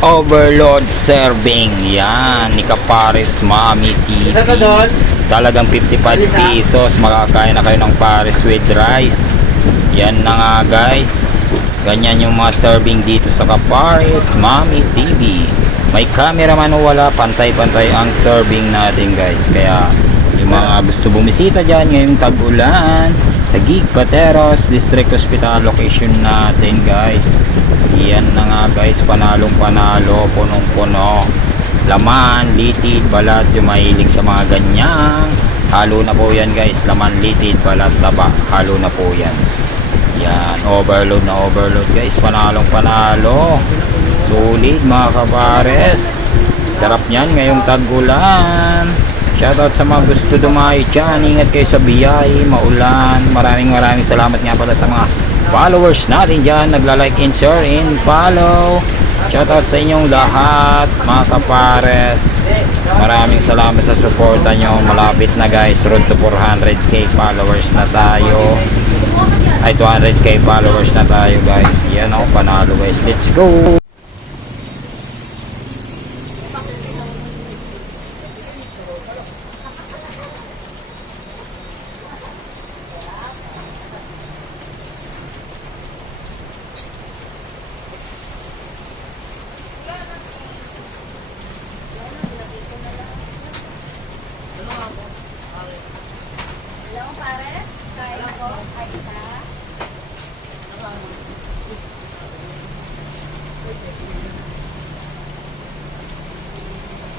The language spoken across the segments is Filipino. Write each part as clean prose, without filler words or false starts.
Overload serving. Yan, ni Kapares Mami TV. Isa ka doon? Sa halagang 55 pesos, makakain na kayo ng pares with rice. Yan na nga guys. Ganyan yung mga serving dito sa Kapares Mami TV. May cameraman o wala, pantay-pantay ang serving natin guys. Kaya yung mga gusto bumisita dyan ngayong tag-ulan, Taguig, Pateros, District Hospital location natin guys. Yan na nga guys, panalong panalo, punong-puno. Laman, litid, balat, yung mahilig sa mga ganyang. Halo na po yan guys, laman, litid, balat, taba. Halo na po yan. Yan, overload na overload guys, panalong panalo. Solid mga kapares. Sarap yan ngayong tag-ulan. Shoutout sa mga gusto dumayo dyan. Ingat kayo sa biyahe, maulan. Maraming salamat nga pala sa mga followers natin dyan. Nagla-like and share and follow. Shoutout sa inyong lahat mga kapares. Maraming salamat sa suporta nyo. Malapit na guys, road to 400k followers na tayo. Ay 200k followers na tayo guys. Yan o, panalo guys. Let's go! Dalawang pares? Kaya ko? Ay, isa?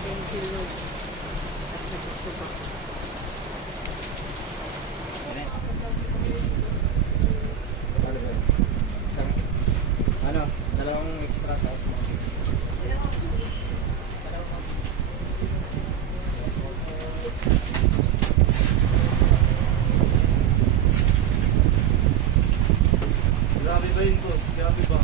Thank you. Ano? Dalawang extra taas mo. Grabe ba yun, boss? Grabe ba?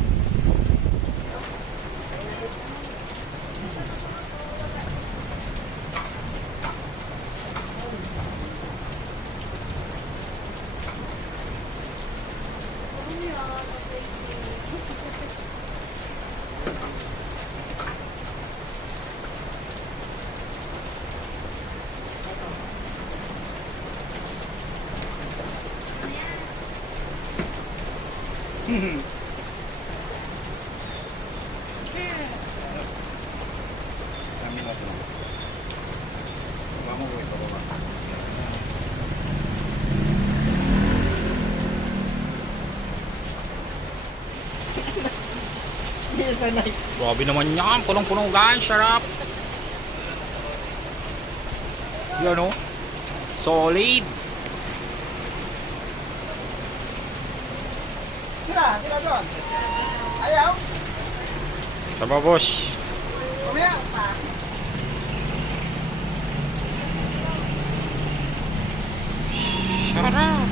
Kami na ito. Baba mo boy, baba. Grabe naman yan. Punong-punong guys. Sarap. Yan o. Solid. Tira doon. Ayaw. Tama boss. Kumaya. Sarap.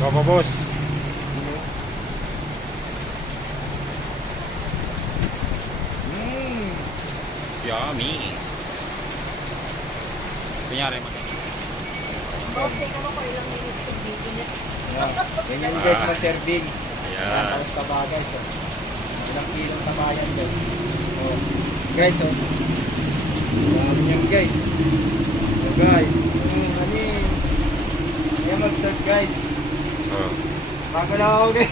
Tama boss. Yummy. Kunyari mo. Boss, take mo ko ilang minutes to business. Ganyan guys, mag-serving. Ayan. Tapos taba guys. Oh. Ilang kilong taba yan guys. Oh. Guys, oh. Grabe yan guys. Oh guys. Anis. Ayan mag-serve guys. Oh. Bago lang ako guys.